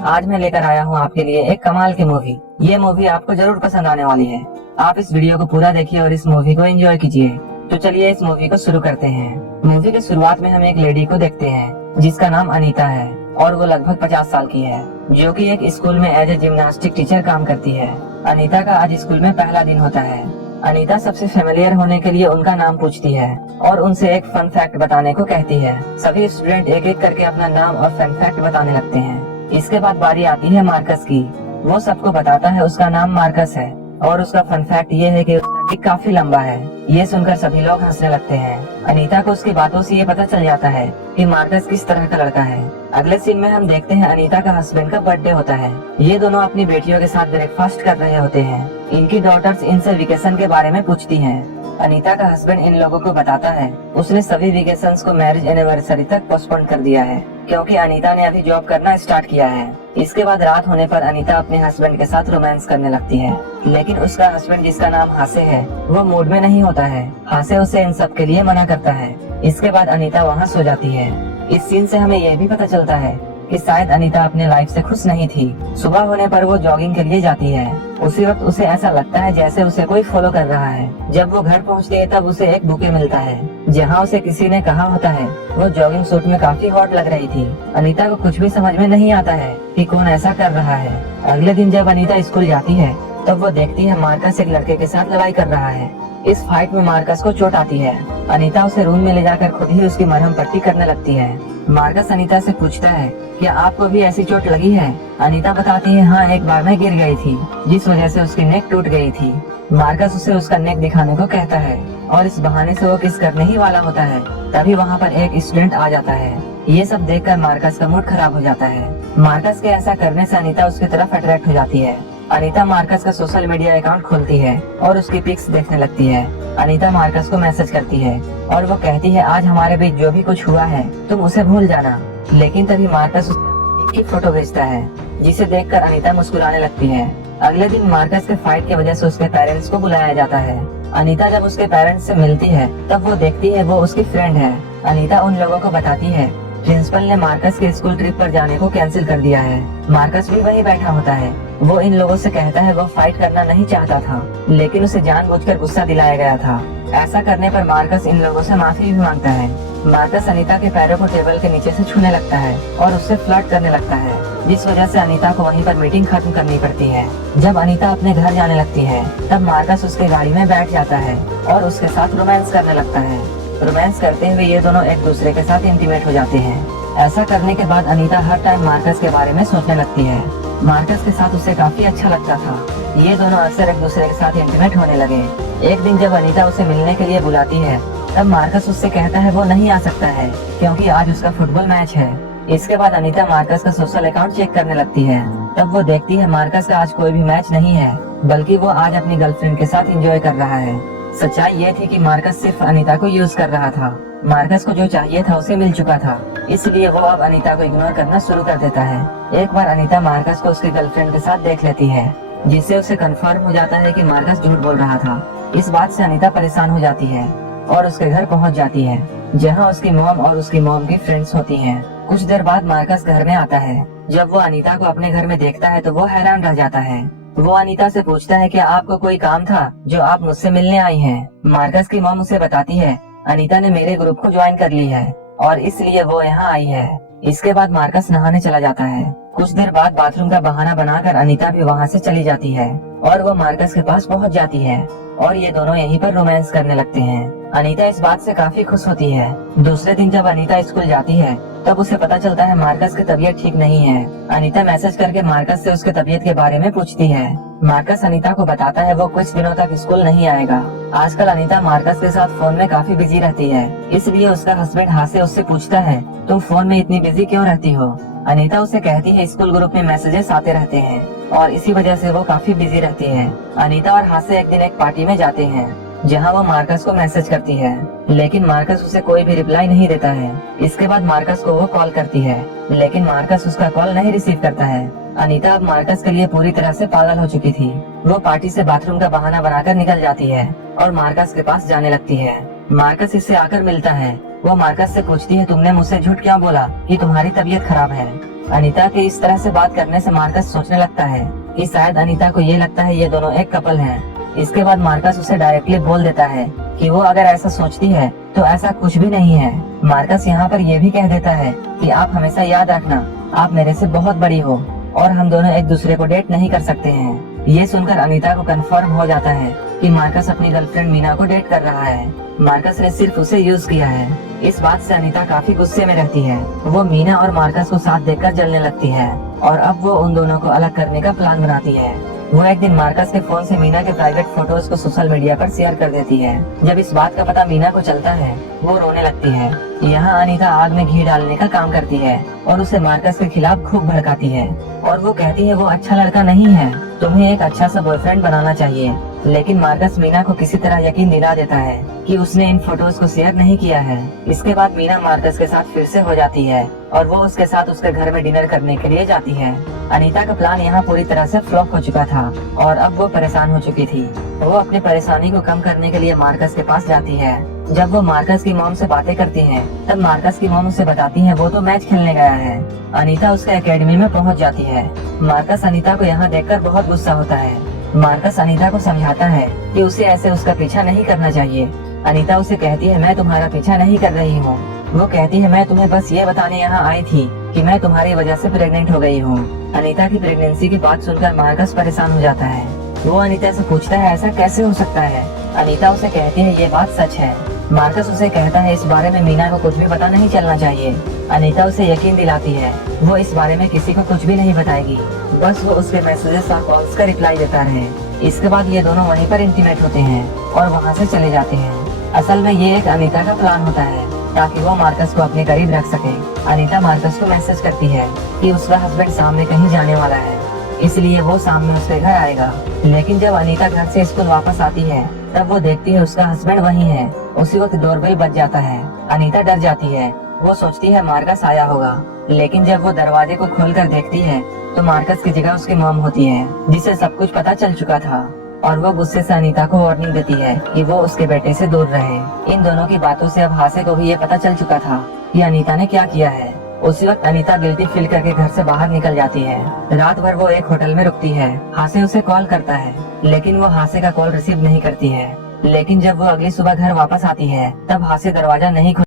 आज मैं लेकर आया हूँ आपके लिए एक कमाल की मूवी। ये मूवी आपको जरूर पसंद आने वाली है। आप इस वीडियो को पूरा देखिए और इस मूवी को एंजॉय कीजिए। तो चलिए इस मूवी को शुरू करते हैं। मूवी के शुरुआत में हम एक लेडी को देखते हैं जिसका नाम अनीता है और वो लगभग 50 साल की है, जो कि एक स्कूल में एज ए जिम्नास्टिक टीचर काम करती है। अनीता का आज स्कूल में पहला दिन होता है। अनीता सबसे फेमिलियर होने के लिए उनका नाम पूछती है और उनसे एक फन फैक्ट बताने को कहती है। सभी स्टूडेंट एक एक करके अपना नाम और फन फैक्ट बताने लगते हैं। इसके बाद बारी आती है मार्कस की। वो सबको बताता है उसका नाम मार्कस है और उसका फन फैक्ट ये है कि उसका डिक काफी लंबा है। ये सुनकर सभी लोग हंसने लगते हैं। अनीता को उसकी बातों से ये पता चल जाता है कि मार्कस किस तरह का लड़का है। अगले सीन में हम देखते हैं अनीता का हस्बैंड का बर्थडे होता है। ये दोनों अपनी बेटियों के साथ ब्रेकफास्ट कर रहे होते हैं। इनकी डॉटर्स इनसे वेकेशन के बारे में पूछती हैं। अनीता का हस्बैंड इन लोगों को बताता है उसने सभी वेकेशंस को मैरिज एनिवर्सरी तक पोस्टपोन कर दिया है क्योंकि अनीता ने अभी जॉब करना स्टार्ट किया है। इसके बाद रात होने पर अनीता अपने हस्बैंड के साथ रोमांस करने लगती है, लेकिन उसका हस्बैंड जिसका नाम हासे है वो मूड में नहीं होता है। हासे उसे इन सब के लिए मना करता है। इसके बाद अनीता वहाँ सो जाती है। इस सीन से हमें यह भी पता चलता है कि शायद अनीता अपने लाइफ से खुश नहीं थी। सुबह होने पर वो जॉगिंग के लिए जाती है। उसी वक्त उसे ऐसा लगता है जैसे उसे कोई फॉलो कर रहा है। जब वो घर पहुंचती है तब उसे एक बुके मिलता है जहां उसे किसी ने कहा होता है वो जॉगिंग सूट में काफी हॉट लग रही थी। अनीता को कुछ भी समझ में नहीं आता है कि कौन ऐसा कर रहा है। अगले दिन जब अनीता स्कूल जाती है तब वो देखती है मार्कस एक लड़के के साथ लड़ाई कर रहा है। इस फाइट में मार्कस को चोट आती है। अनीता उसे रूम में ले जाकर खुद ही उसकी मरहम पट्टी करने लगती है। मार्कस अनीता से पूछता है क्या आपको भी ऐसी चोट लगी है? अनीता बताती है हाँ, एक बार मैं गिर गई थी जिस वजह से उसकी नेक टूट गई थी। मार्कस उसे उसका नेक दिखाने को कहता है और इस बहाने से वो किस करने ही वाला होता है। तभी वहाँ पर एक स्टूडेंट आ जाता है। ये सब देखकर मार्कस का मूड खराब हो जाता है। मार्कस के ऐसा करने से अनीता उसकी तरफ अट्रैक्ट हो जाती है। अनीता मार्कस का सोशल मीडिया अकाउंट खोलती है और उसकी पिक्स देखने लगती है। अनीता मार्कस को मैसेज करती है और वो कहती है आज हमारे बीच जो भी कुछ हुआ है तुम उसे भूल जाना। लेकिन तभी मार्कस उसे एक फोटो भेजता है जिसे देखकर अनीता मुस्कुराने लगती है। अगले दिन मार्कस के फाइट की वजह से उसके पेरेंट्स को बुलाया जाता है। अनीता जब उसके पेरेंट्स से मिलती है तब वो देखती है वो उसकी फ्रेंड है। अनीता उन लोगों को बताती है प्रिंसिपल ने मार्कस के स्कूल ट्रिप पर जाने को कैंसिल कर दिया है। मार्कस भी वहीं बैठा होता है। वो इन लोगों से कहता है वो फाइट करना नहीं चाहता था, लेकिन उसे जानबूझकर गुस्सा दिलाया गया था। ऐसा करने पर मार्कस इन लोगों से माफी भी मांगता है। मार्कस अनीता के पैरों को टेबल के नीचे से छूने लगता है और उससे फ्लर्ट करने लगता है, जिस वजह से अनीता को वहीं पर मीटिंग खत्म करनी पड़ती है। जब अनीता अपने घर जाने लगती है तब मार्कस उसके गाड़ी में बैठ जाता है और उसके साथ रोमांस करने लगता है। रोमांस करते हुए ये दोनों एक दूसरे के साथ इंटीमेट हो जाते हैं। ऐसा करने के बाद अनीता हर टाइम मार्कस के बारे में सोचने लगती है। मार्कस के साथ उसे काफी अच्छा लगता था। ये दोनों अक्सर एक दूसरे के साथ इंटीमेट होने लगे। एक दिन जब अनीता उसे मिलने के लिए बुलाती है तब मार्कस उससे कहता है वो नहीं आ सकता है क्योंकि आज उसका फुटबॉल मैच है। इसके बाद अनीता मार्कस का सोशल अकाउंट चेक करने लगती है। तब वो देखती है मार्कस का आज कोई भी मैच नहीं है, बल्कि वो आज अपनी गर्लफ्रेंड के साथ एंजॉय कर रहा है। सच्चाई ये थी कि मार्कस सिर्फ अनीता को यूज कर रहा था। मार्कस को जो चाहिए था उसे मिल चुका था, इसलिए वो अब अनीता को इग्नोर करना शुरू कर देता है। एक बार अनीता मार्कस को उसके गर्लफ्रेंड के साथ देख लेती है, जिससे उसे कंफर्म हो जाता है कि मार्कस झूठ बोल रहा था। इस बात से अनीता परेशान हो जाती है और उसके घर पहुंच जाती है, जहां उसकी मॉम और उसकी मॉम की फ्रेंड्स होती हैं। कुछ देर बाद मार्कस घर में आता है। जब वो अनीता को अपने घर में देखता है तो वो हैरान रह जाता है। वो अनीता से पूछता है कि आपको कोई काम था जो आप मुझसे मिलने आई हैं? मार्कस की मॉम उसे बताती है अनीता ने मेरे ग्रुप को ज्वाइन कर ली है और इसलिए वो यहाँ आई है। इसके बाद मार्कस नहाने चला जाता है। कुछ देर बाद बाथरूम का बहाना बनाकर अनीता भी वहाँ से चली जाती है और वो मार्कस के पास पहुँच जाती है और ये दोनों यहीं पर रोमांस करने लगते हैं। अनीता इस बात से काफी खुश होती है। दूसरे दिन जब अनीता स्कूल जाती है तब उसे पता चलता है मार्कस की तबीयत ठीक नहीं है। अनीता मैसेज करके मार्कस से उसके तबीयत के बारे में पूछती है। मार्कस अनीता को बताता है वो कुछ दिनों तक स्कूल नहीं आएगा। आजकल अनीता मार्कस के साथ फोन में काफी बिजी रहती है, इसलिए उसका हस्बैंड हासे उससे पूछता है तुम फोन में इतनी बिजी क्यों रहती हो? अनीता उसे कहती है स्कूल ग्रुप में मैसेजेस आते रहते हैं और इसी वजह से वो काफी बिजी रहती है। अनीता और हासे एक दिन एक पार्टी में जाते हैं जहां वो मार्कस को मैसेज करती है, लेकिन मार्कस उसे कोई भी रिप्लाई नहीं देता है। इसके बाद मार्कस को वो कॉल करती है, लेकिन मार्कस उसका कॉल नहीं रिसीव करता है। अनीता अब मार्कस के लिए पूरी तरह से पागल हो चुकी थी। वो पार्टी से बाथरूम का बहाना बनाकर निकल जाती है और मार्कस के पास जाने लगती है। मार्कस इससे आकर मिलता है। वो मार्कस से पूछती है तुमने मुझसे झूठ क्यों बोला कि तुम्हारी तबीयत खराब है? अनीता के इस तरह से बात करने से मार्कस सोचने लगता है कि शायद अनीता को ये लगता है ये दोनों एक कपल हैं। इसके बाद मार्कस उसे डायरेक्टली बोल देता है कि वो अगर ऐसा सोचती है तो ऐसा कुछ भी नहीं है। मार्कस यहाँ पर ये भी कह देता है कि आप हमेशा याद रखना, आप मेरे से बहुत बड़ी हो और हम दोनों एक दूसरे को डेट नहीं कर सकते हैं। ये सुनकर अनीता को कंफर्म हो जाता है कि मार्कस अपनी गर्लफ्रेंड मीना को डेट कर रहा है। मार्कस ने सिर्फ उसे यूज किया है। इस बात से अनीता काफी गुस्से में रहती है। वो मीना और मार्कस को साथ देखकर जलने लगती है और अब वो उन दोनों को अलग करने का प्लान बनाती है। वो एक दिन मार्कस के फोन से मीना के प्राइवेट फोटोज को सोशल मीडिया पर शेयर कर देती है। जब इस बात का पता मीना को चलता है वो रोने लगती है। यहाँ अनीता आग में घी डालने का काम करती है और उसे मार्कस के खिलाफ खूब भड़काती है और वो कहती है वो अच्छा लड़का नहीं है, तुम्हें एक अच्छा सा बॉयफ्रेंड बनाना चाहिए। लेकिन मार्कस मीना को किसी तरह यकीन दिला देता है कि उसने इन फोटोज को शेयर नहीं किया है। इसके बाद मीना मार्कस के साथ फिर से हो जाती है और वो उसके साथ उसके घर में डिनर करने के लिए जाती है। अनीता का प्लान यहाँ पूरी तरह से फ्लॉप हो चुका था और अब वो परेशान हो चुकी थी। वो अपनी परेशानी को कम करने के लिए मार्कस के पास जाती है। जब वो मार्कस की मॉम से बातें करती है तब मार्कस की मॉम उसे बताती है वो तो मैच खेलने गया है। अनीता उसके एकेडमी में पहुँच जाती है। मार्कस अनीता को यहाँ देखकर बहुत गुस्सा होता है। मार्कस अनीता को समझाता है कि उसे ऐसे उसका पीछा नहीं करना चाहिए। अनीता उसे कहती है मैं तुम्हारा पीछा नहीं कर रही हूँ। वो कहती है मैं तुम्हें बस ये बताने यहाँ आई थी कि मैं तुम्हारी वजह से प्रेग्नेंट हो गई हूँ। अनीता की प्रेगनेंसी की बात सुनकर मार्कस परेशान हो जाता है। वो अनीता से पूछता है ऐसा कैसे हो सकता है। अनीता उसे कहती है ये बात सच है। मार्कस उसे कहता है इस बारे में मीना को कुछ भी पता नहीं चलना चाहिए। अनीता उसे यकीन दिलाती है वो इस बारे में किसी को कुछ भी नहीं बताएगी, बस वो उसके मैसेजेस और कॉल्स का रिप्लाई देता रहे। इसके बाद ये दोनों वहीं पर इंटीमेट होते हैं और वहाँ से चले जाते हैं। असल में ये एक अनीता का प्लान होता है ताकि वो मार्कस को अपने करीब रख सके। अनीता मार्कस को मैसेज करती है कि उसका हस्बैंड सामने कहीं जाने वाला है, इसलिए वो सामने उसके घर आएगा। लेकिन जब अनीता घर से स्कूल वापस आती है तब वो देखती है उसका हस्बैंड वहीं है। उसी वक्त डोरबेल बज जाता है। अनीता डर जाती है। वो सोचती है मार्कस आया होगा, लेकिन जब वो दरवाजे को खोलकर देखती है तो मार्कस की जगह उसकी मॉम होती है जिसे सब कुछ पता चल चुका था और वो गुस्से से अनीता को वार्निंग देती है कि वो उसके बेटे से दूर रहे। इन दोनों की बातों से अब हासे को भी ये पता चल चुका था कि अनीता ने क्या किया है। उसी वक्त अनीता गिल्टी फील करके घर से बाहर निकल जाती है। रात भर वो एक होटल में रुकती है। हासे उसे कॉल करता है लेकिन वो हासे का कॉल रिसीव नहीं करती है। लेकिन जब वो अगली सुबह घर वापस आती है तब हासे दरवाजा नहीं